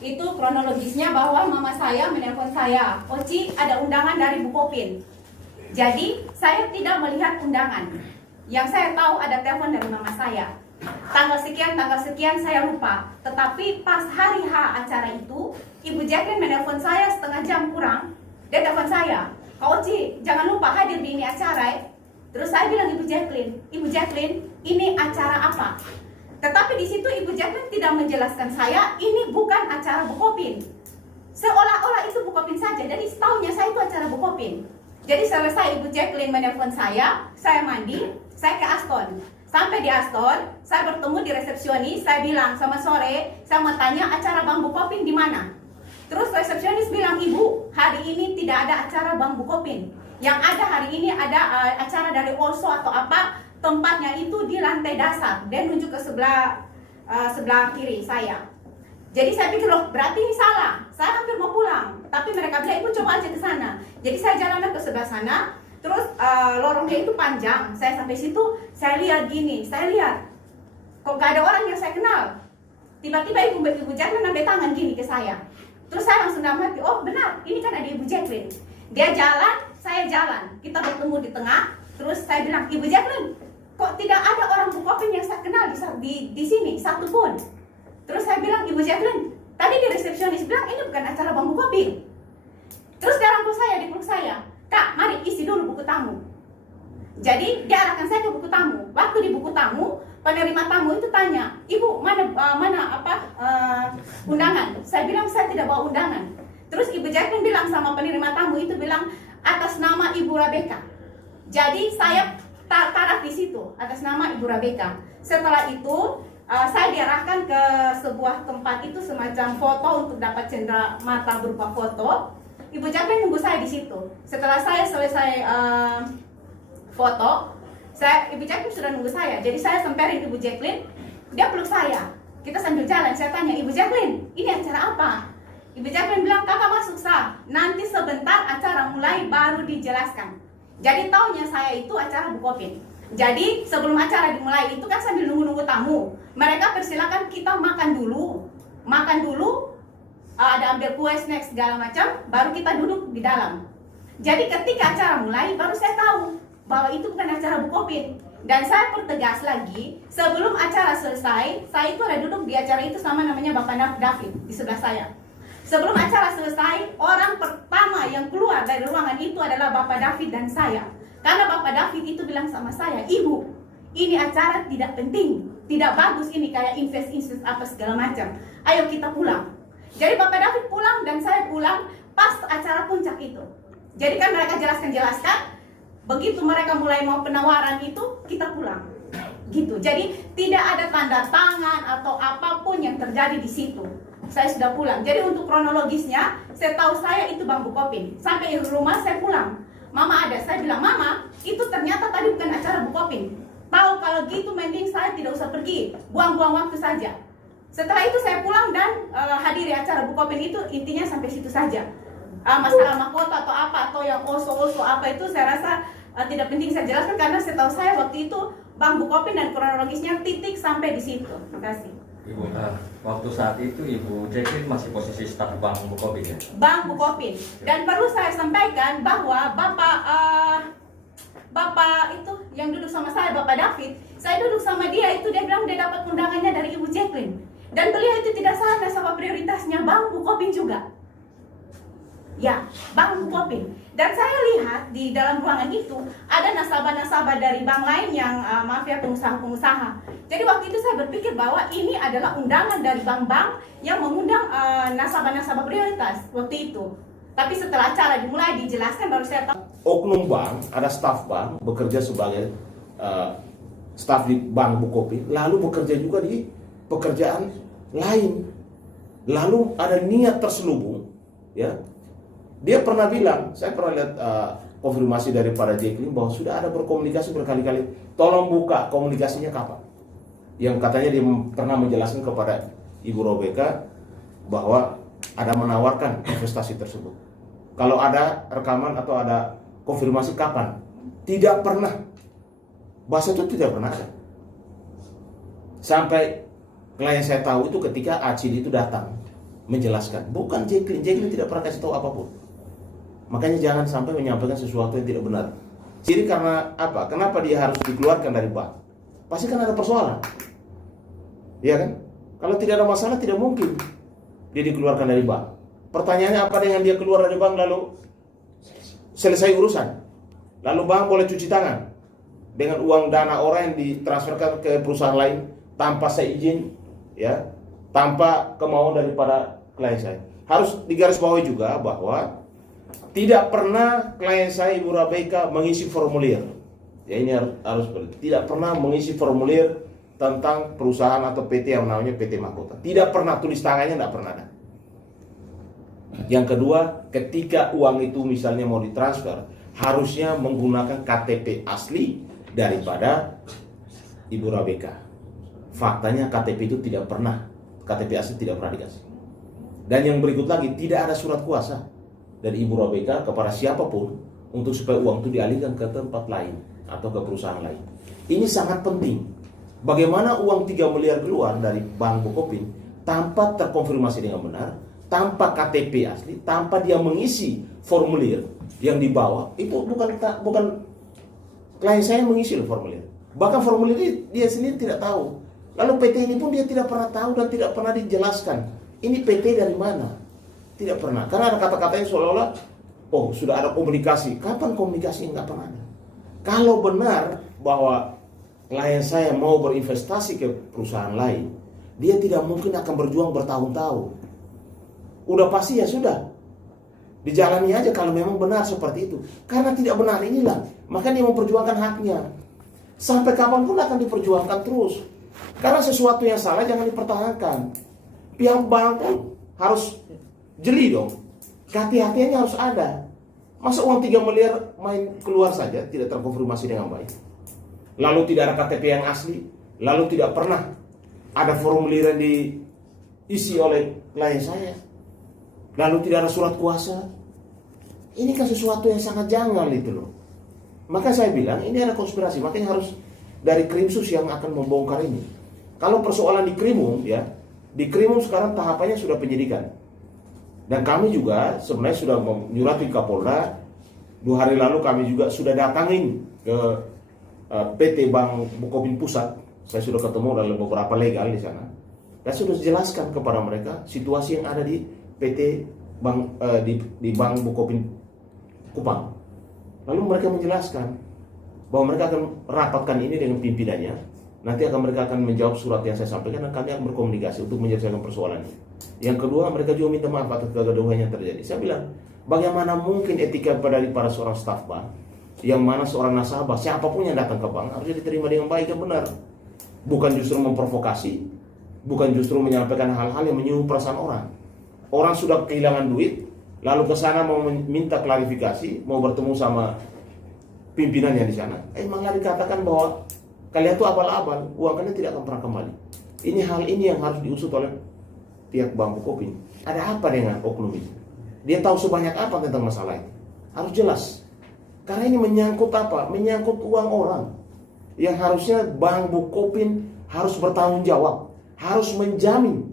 Itu kronologisnya bahwa mama saya menelpon saya, Oci ada undangan dari Bukopin. Jadi saya tidak melihat undangan. Yang saya tahu ada telepon dari mama saya. Tanggal sekian saya lupa. Tetapi pas hari H acara itu, Ibu Jacqueline menelpon saya setengah jam kurang. Dia telepon saya, Kak Oci jangan lupa hadir di ini acara ya. Terus saya bilang Ibu Jacqueline, ini acara apa? Tetapi di situ Ibu Jacqueline tidak menjelaskan saya, ini bukan acara Bukopin. Seolah-olah itu Bukopin saja. Jadi setaunya saya itu acara Bukopin. Jadi selesai Ibu Jacqueline menelpon saya mandi, saya ke Aston. Sampai di Aston, saya bertemu di resepsionis, saya bilang, selamat sore, saya mau tanya acara Bang Bukopin di mana? Terus resepsionis bilang, Ibu, hari ini tidak ada acara Bang Bukopin. Yang ada hari ini ada acara dari Oso atau apa, tempatnya itu di lantai dasar. Dia nunjuk ke sebelah kiri saya. Jadi saya pikir, loh berarti ini salah. Saya hampir mau pulang, tapi mereka bilang, Ibu coba aja ke sana. Jadi saya jalan ke sebelah sana. Terus lorongnya itu panjang. Saya sampai situ, saya lihat gini, kok gak ada orang yang saya kenal. Tiba-tiba Ibu Jacqueline ngambil tangan gini ke saya. Terus saya langsung dalam hati, oh benar, ini kan ada Ibu Jacqueline. Dia jalan, saya jalan. Kita bertemu di tengah. Terus saya bilang, Ibu Jacqueline, kok tidak ada orang Bukopin yang saya kenal di sini, satu pun. Terus saya bilang, Ibu Jacqueline, tadi di resepsionis bilang ini bukan acara Bang Bukopin. Terus dia rangkul saya, dipeluk saya. Kak, mari isi dulu buku tamu. Jadi dia arahkan saya ke buku tamu. Waktu di buku tamu, penerima tamu itu tanya, Ibu mana undangan? Saya bilang saya tidak bawa undangan. Terus Ibu Jacqueline bilang sama penerima tamu itu bilang atas nama Ibu Rabeka. Jadi saya taraf di situ atas nama Ibu Rabeka. Setelah itu saya diarahkan ke sebuah tempat itu semacam foto untuk dapat cendera mata berupa foto. Ibu Jacqueline nunggu saya di situ. Setelah saya selesai foto, Ibu Jacqueline sudah nunggu saya. Jadi saya semperin Ibu Jacqueline, dia peluk saya. Kita sambil jalan, saya tanya, Ibu Jacqueline, ini acara apa? Ibu Jacqueline bilang, kakak masuk sah. Nanti sebentar acara mulai baru dijelaskan. Jadi taunya saya itu acara Bukopin. Jadi sebelum acara dimulai itu kan sambil nunggu-nunggu tamu. Mereka persilakan kita makan dulu. Ada ambil kue, snack segala macam, baru kita duduk di dalam. Jadi ketika acara mulai, baru saya tahu bahwa itu bukan acara Bukopin. Dan saya pertegas lagi, sebelum acara selesai, saya itu ada duduk di acara itu sama namanya Bapak David di sebelah saya. Sebelum acara selesai, orang pertama yang keluar dari ruangan itu adalah Bapak David dan saya. Karena Bapak David itu bilang sama saya, Ibu, ini acara tidak penting, tidak bagus ini kayak invest apa segala macam. Ayo kita pulang. Jadi Bapak David pulang dan saya pulang pas acara puncak itu. Jadi kan mereka jelaskan, begitu mereka mulai mau penawaran itu, kita pulang. Gitu. Jadi tidak ada tanda tangan atau apapun yang terjadi di situ. Saya sudah pulang. Jadi untuk kronologisnya, setahu saya itu Bang Bukopin. Sampai di rumah saya pulang. Mama ada, saya bilang, Mama, itu ternyata tadi bukan acara Bukopin. Tahu kalau gitu mending saya tidak usah pergi, buang-buang waktu saja. Setelah itu saya pulang dan hadiri acara Bukopin itu intinya sampai situ saja. Masalah mahkota atau apa atau yang oso apa itu saya rasa tidak penting saya jelaskan karena setahu saya waktu itu Bang Bukopin dan kronologisnya titik sampai di situ. Terima kasih. Ibu, waktu saat itu Ibu Jacqueline masih posisi staf Bang Bukopin ya? Bang Bukopin. Dan perlu saya sampaikan bahwa Bapak itu yang duduk sama saya, Bapak David, saya duduk sama dia itu dia bilang dia dapat undangannya dari Ibu Jacqueline. Dan beliau itu tidak salah nasabah prioritasnya Bang Bukopin juga. Ya, Bang Bukopin. Dan saya lihat di dalam ruangan itu ada nasabah-nasabah dari bank lain yang pengusaha-pengusaha. Jadi waktu itu saya berpikir bahwa ini adalah undangan dari bank-bank yang mengundang nasabah-nasabah prioritas waktu itu. Tapi setelah acara dimulai dijelaskan baru saya tahu. Oknum bank, ada staf bank bekerja sebagai staf di Bank Bukopin, lalu bekerja juga di pekerjaan lain. Lalu ada niat terselubung, ya. Dia pernah bilang, saya pernah lihat konfirmasi daripada Jacqueline bahwa sudah ada berkomunikasi berkali-kali. Tolong buka komunikasinya kapan? Yang katanya dia pernah menjelaskan kepada Ibu Rabeka bahwa ada menawarkan investasi tersebut. Kalau ada rekaman atau ada konfirmasi kapan? Tidak pernah. Bahasa itu tidak pernah ada. Sampai klien saya tahu itu ketika Acil itu datang menjelaskan. Bukan Jacqueline. Jacqueline tidak pernah kasih tahu apapun. Makanya jangan sampai menyampaikan sesuatu yang tidak benar. Jadi karena apa? Kenapa dia harus dikeluarkan dari bank? Pasti kan ada persoalan. Iya kan? Kalau tidak ada masalah tidak mungkin dia dikeluarkan dari bank. Pertanyaannya apa dengan dia keluar dari bank lalu selesai urusan? Lalu bank boleh cuci tangan dengan uang dana orang yang ditransferkan ke perusahaan lain tanpa seizin, ya, tanpa kemauan daripada klien saya. Harus digarisbawahi juga bahwa tidak pernah klien saya Ibu Rabeka mengisi formulir. Ya, ini harus tidak pernah mengisi formulir tentang perusahaan atau PT yang namanya PT Mahkota. Tidak pernah, tulis tangannya tidak pernah ada. Yang kedua, ketika uang itu misalnya mau ditransfer, harusnya menggunakan KTP asli daripada Ibu Rabeka. Faktanya KTP itu tidak pernah, KTP asli tidak pernah dikasih. Dan yang berikut lagi, tidak ada surat kuasa dari Ibu Rabeka kepada siapapun untuk supaya uang itu dialihkan ke tempat lain atau ke perusahaan lain. Ini sangat penting. Bagaimana uang 3 miliar keluar dari Bank Bukopin tanpa terkonfirmasi dengan benar, tanpa KTP asli, tanpa dia mengisi formulir yang dibawa. Itu bukan klien saya mengisi loh formulir. Bahkan formulir dia sendiri tidak tahu. Lalu PT ini pun dia tidak pernah tahu dan tidak pernah dijelaskan. Ini PT dari mana? Tidak pernah. Karena ada kata-kata yang seolah-olah, oh sudah ada komunikasi. Kapan komunikasi? Enggak pernah ada. Kalau benar bahwa klien saya mau berinvestasi ke perusahaan lain, dia tidak mungkin akan berjuang bertahun-tahun. Udah pasti ya sudah, dijalani aja kalau memang benar seperti itu. Karena tidak benar inilah, maka dia memperjuangkan haknya. Sampai kapanpun akan diperjuangkan terus. Karena sesuatu yang salah jangan dipertahankan. Pihak bank pun harus jeli dong. Kehati-hatiannya harus ada. Masa uang 3 miliar main keluar saja, tidak terkonfirmasi dengan baik. Lalu tidak ada KTP yang asli. Lalu tidak pernah ada formulir yang diisi oleh klien saya. Lalu tidak ada surat kuasa. Ini kan sesuatu yang sangat janggal itu loh. Maka saya bilang ini ada konspirasi. Makanya harus dari Krimsus yang akan membongkar ini. Kalau persoalan di Krimum ya, di Krimum sekarang tahapannya sudah penyidikan. Dan kami juga sebenarnya sudah menyurati Kapolda. 2 hari lalu kami juga sudah datangin ke PT Bank Bukopin Pusat. Saya sudah ketemu dengan beberapa legal di sana. Dan sudah jelaskan kepada mereka situasi yang ada di PT Bank di Bank Bukopin Kupang. Lalu mereka menjelaskan bahwa mereka akan rapatkan ini dengan pimpinannya. Nanti mereka akan menjawab surat yang saya sampaikan dan kami akan berkomunikasi untuk menyelesaikan persoalan ini. Yang kedua, mereka juga minta maaf atas kegaduhan yang terjadi. Saya bilang, bagaimana mungkin etika dari para seorang staf bank, yang mana seorang nasabah, siapapun yang datang ke bank harusnya diterima dengan baik dan benar. Bukan justru memprovokasi, bukan justru menyampaikan hal-hal yang menyinggung perasaan orang. Orang sudah kehilangan duit, lalu ke sana mau minta klarifikasi, mau bertemu sama pimpinannya di sana. Malah dikatakan bahwa kalian itu abal-abal, uang kalian tidak akan pernah kembali. Hal ini yang harus diusut oleh pihak Bank Bukopin. Ada apa dengan oknum itu? Dia tahu sebanyak apa tentang masalah ini? Harus jelas. Karena ini menyangkut apa? Menyangkut uang orang. Yang harusnya Bank Bukopin harus bertanggung jawab, harus menjamin.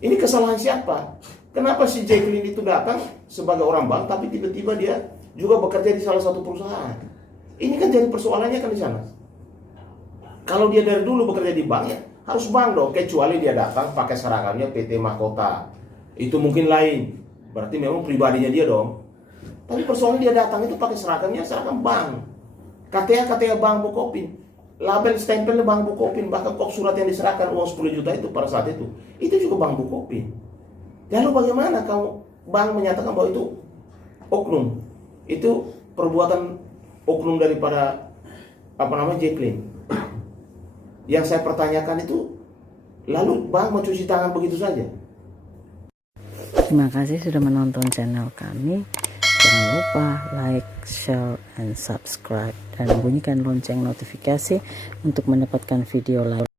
Ini kesalahan siapa? Kenapa si Jacqueline itu datang sebagai orang bank, tapi tiba-tiba dia juga bekerja di salah satu perusahaan? Ini kan jadi persoalannya kan di sana. Kalau dia dari dulu bekerja di bank ya harus bank dong, kecuali dia datang pakai seragamnya PT Mahkota. Itu mungkin lain. Berarti memang pribadinya dia dong. Tapi persoalan dia datang itu pakai seragamnya seragam bank. KTA Bank Bukopin. Label stempelnya Bank Bukopin, bahkan kok surat yang diserahkan uang 10 juta itu pada saat itu juga Bank Bukopin. Lalu bagaimana kalau bank menyatakan bahwa itu oknum? Itu perbuatan oknum daripada Jacqueline. Yang saya pertanyakan itu, lalu bank mau cuci tangan begitu saja? Terima kasih sudah menonton channel kami. Jangan lupa like, share, and subscribe, dan bunyikan lonceng notifikasi untuk mendapatkan video lain.